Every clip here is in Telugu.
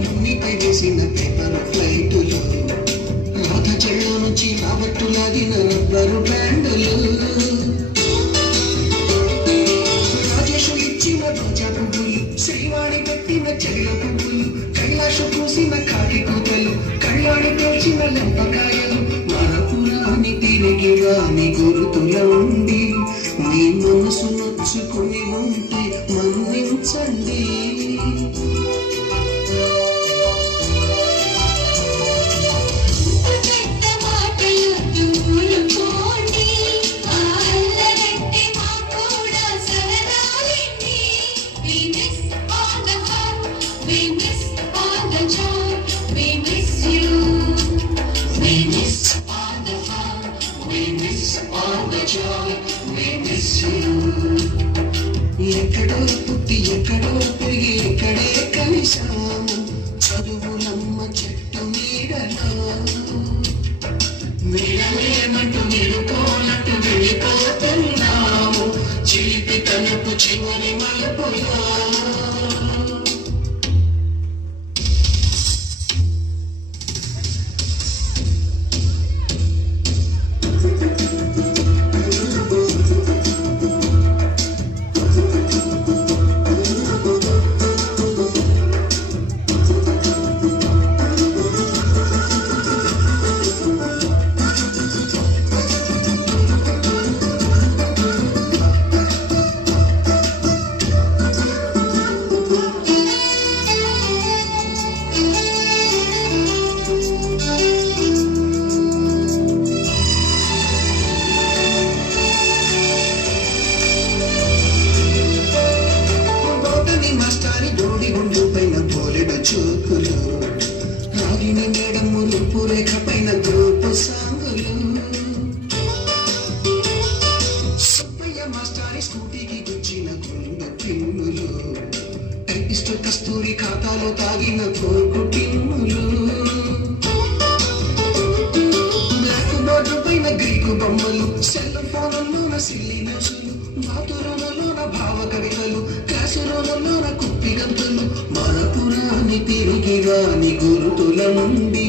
భూమిపై వేసిన పేపర్ ఫ్లైటులు, రాధ చెళ్ళ నుంచి రాబట్టు లాగిన రబ్బరు బ్యాండులు, రాజేషు ఇచ్చిన రోజా పువ్వులు, శ్రీవాణి పెట్టిన చెల్ల పువ్వులు, కైలాషు పూసిన కాకి కూతలు, కళ్యాణి తేల్చిన లెంపకాయలు, మరపురాని తిరిగి రాని గురుతుల ఉండి మీ మనసు నొచ్చుకుని ఉంటే మన్నించండి. ఎక్కడో పుట్టి ఎక్కడో పెరిగి ఎక్కడే కలిశాము, చదువులమ్మ చెట్టు నీడలో విడలేమంటూ విడుకోనట్టు వెళ్ళిపోతున్నాము, చిలిపి తనపు చివరి మలుపులా. చూపులు, రాగిని మేడము రూపురేఖ పైన గ్రూపు సాంగులు, సుబ్బయ్య మాస్టారి స్కూటీకి గుచ్చిన గుండు పిన్నులు, టైపిస్టు కస్తూరి ఖాతాలో తాగిన కోకు పిన్నులు, బ్లాక్ బోర్డు పైన గ్రీకు బొమ్మలు, సెల్ ఫోన్లోన సిల్లి న్యూసులు, బాతురూములోన భావ కవితలు, క్లాసు రూములోన కుప్పి గంతులు, మరపురాని తిరిగి రాని గురుతుల నుండి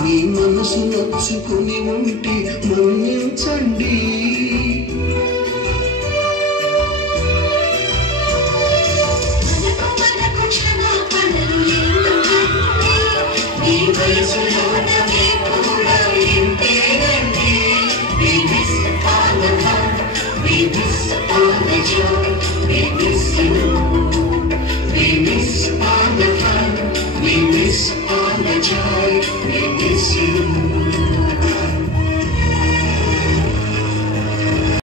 మీ మనసు నొచ్చుకుని ఉంటే మన్నించండి. We miss all the joy, we miss you.